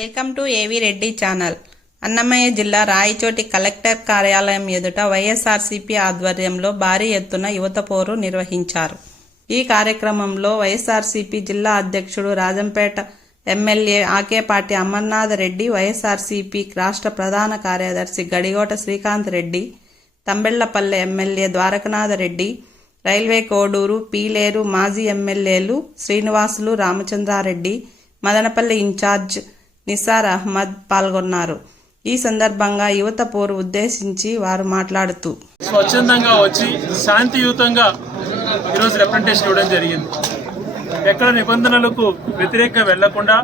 Welcome to ఏవి Reddy channel. Annamayya జిల్లా Rayachoti collector కార్యాలయం ఎదుట వైఎస్ఆర్సీపీ ఆధ్వర్యంలో భారీ ఎత్తున యువత పోరు నిర్వహించారు. ఈ కార్యక్రమంలో వైఎస్ఆర్సీపీ జిల్లా అధ్యక్షుడు రాజంపేట ఎమ్మెల్యే ఆకేపాటి అమర్నాథ్ రెడ్డి, వైఎస్ఆర్సీపీ రాష్ట్ర ప్రధాన కార్యదర్శి గడిగోట శ్రీకాంత్ రెడ్డి, తంబెళ్లపల్లె ఎమ్మెల్యే ద్వారకనాథ రెడ్డి, రైల్వే కోడూరు, పీలేరు మాజీ ఎమ్మెల్యేలు శ్రీనివాసులు, రామచంద్రారెడ్డి, మదనపల్లి ఇన్ఛార్జ్ నిసార్ అహ్మద్ పాల్గొన్నారు. ఈ సందర్భంగా యువత పోరు ఉద్దేశించి వారు మాట్లాడుతూ, స్వచ్ఛందంగా వచ్చి శాంతియుతంగా ఈరోజు రిప్రజెంటేషన్ ఇవ్వడం జరిగింది. ఎక్కడ నిబంధనలకు వ్యతిరేకంగా వెళ్లకుండా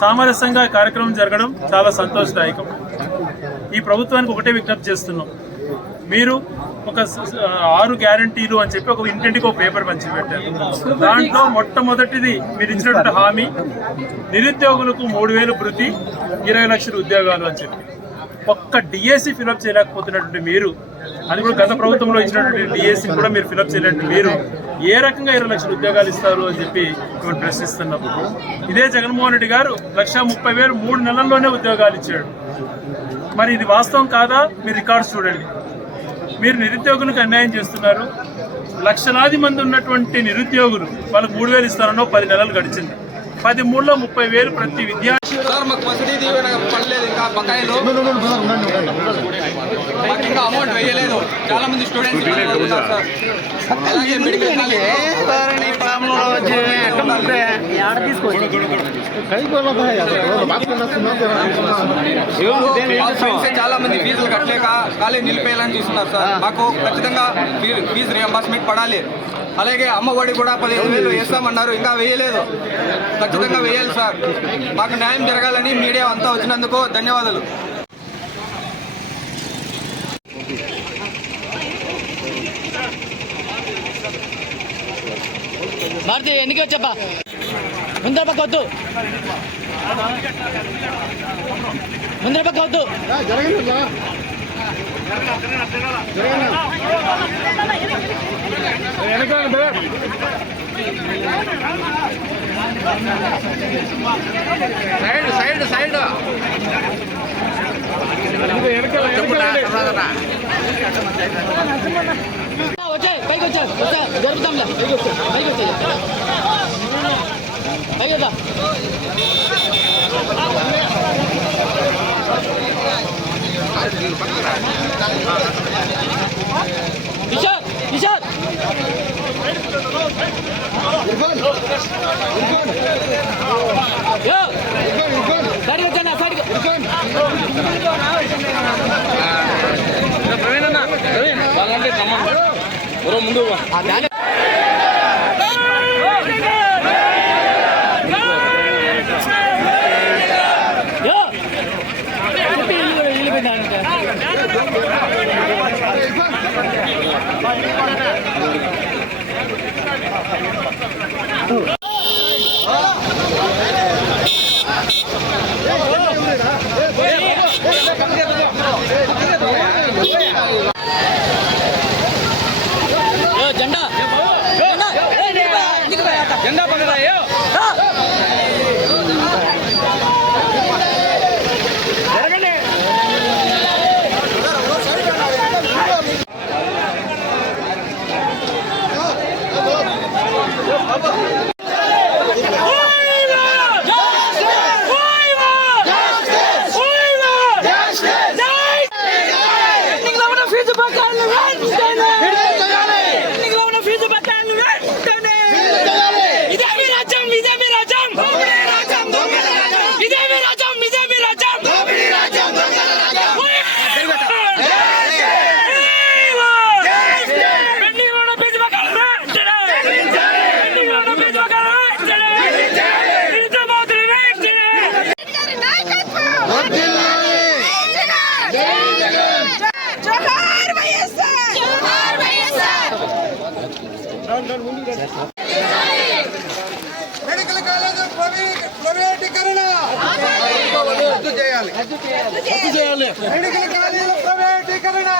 సామరస్యంగా కార్యక్రమం జరగడం చాలా సంతోషదాయకం. ఈ ప్రభుత్వానికి ఒకటే విజ్ఞప్తి చేస్తున్నాం, మీరు ఒక 6 గ్యారంటీలు అని చెప్పి ఒక ఇంటింటికి ఒక పేపర్ పంచిపెట్టారు. దాంట్లో మొట్టమొదటిది మీరు ఇచ్చినటువంటి హామీ నిరుద్యోగులకు 3,000 భృతి, 20 లక్షల ఉద్యోగాలు అని చెప్పి ఒక్క డిఎస్సి ఫిలప్ చేయలేకపోతున్నటువంటి మీరు, అది కూడా గత ప్రభుత్వంలో ఇచ్చినటువంటి డిఎస్సి కూడా మీరు ఫిలప్ చేయలేటువంటి మీరు ఏ రకంగా 20 లక్షల ఉద్యోగాలు ఇస్తారు అని చెప్పి మేము ప్రశ్నిస్తున్నాం. ఇదే జగన్మోహన్ రెడ్డి గారు 1,30,000 3 నెలల్లోనే ఉద్యోగాలు ఇచ్చాడు. మరి ఇది వాస్తవం కాదా? మీరు రికార్డ్స్ చూడండి. మీరు నిరుద్యోగులకు అన్యాయం చేస్తున్నారు. లక్షలాది మంది ఉన్నటువంటి నిరుద్యోగులు వాళ్ళకు 3,000 ఇస్తారనో 10 నెలలు గడిచింది. 13లో 30,000 ప్రతి విద్యార్థి. మాకు వసతి దీవెన పడలేదు, ఇంకా బకాయిలు మాకు ఇంకా అమౌంట్ వేయలేదు. చాలా మంది స్టూడెంట్స్ సార్. అలాగే మెడికల్ చాలా మంది ఫీజులు కట్టలేక కాలేజ్ నిలిపేయాలని చూస్తున్నారు సార్. మాకు ఖచ్చితంగా ఫీజు రియంబర్స్మెంట్ పడాలి. అలాగే అమ్మఒడి కూడా 15,000 వేస్తామన్నారు, ఇంకా వేయలేదు. ఖచ్చితంగా వేయాలి సార్. మాకు న్యాయం జరగాలని మీడియా అంతా వచ్చినందుకు ధన్యవాదాలు. భారతి ఎన్నిక వచ్చప్ప ముందర పక్క వద్దు, ముందర పక్క వద్దు. సైడ్ సైడ్ వచ్చాయి పైకి వచ్చారు, జరుపుతాంలే. పైకి వచ్చాయి, పైకి వచ్చాయి, పైకి వద్దా. కిషోర్ కిషోర్ సైడ్కి వచ్చాను, సైడ్కి ప్రవీణ్ అన్న, ప్రవీణ్ వాళ్ళంటే ముందు జెండా జెండా పండుగ మెడికల్ కాలేజ్ ప్రైవేటీకరణ రద్దు చేయాలి. మెడికల్ కాలేజీల ప్రైవేటీకరణ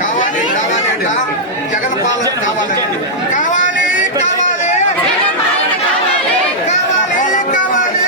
కావాలి కావాలి అంట జగన్ పాలన కావాలి కావాలి కావాలి కావాలి కావాలి కావాలి కావాలి.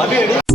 అది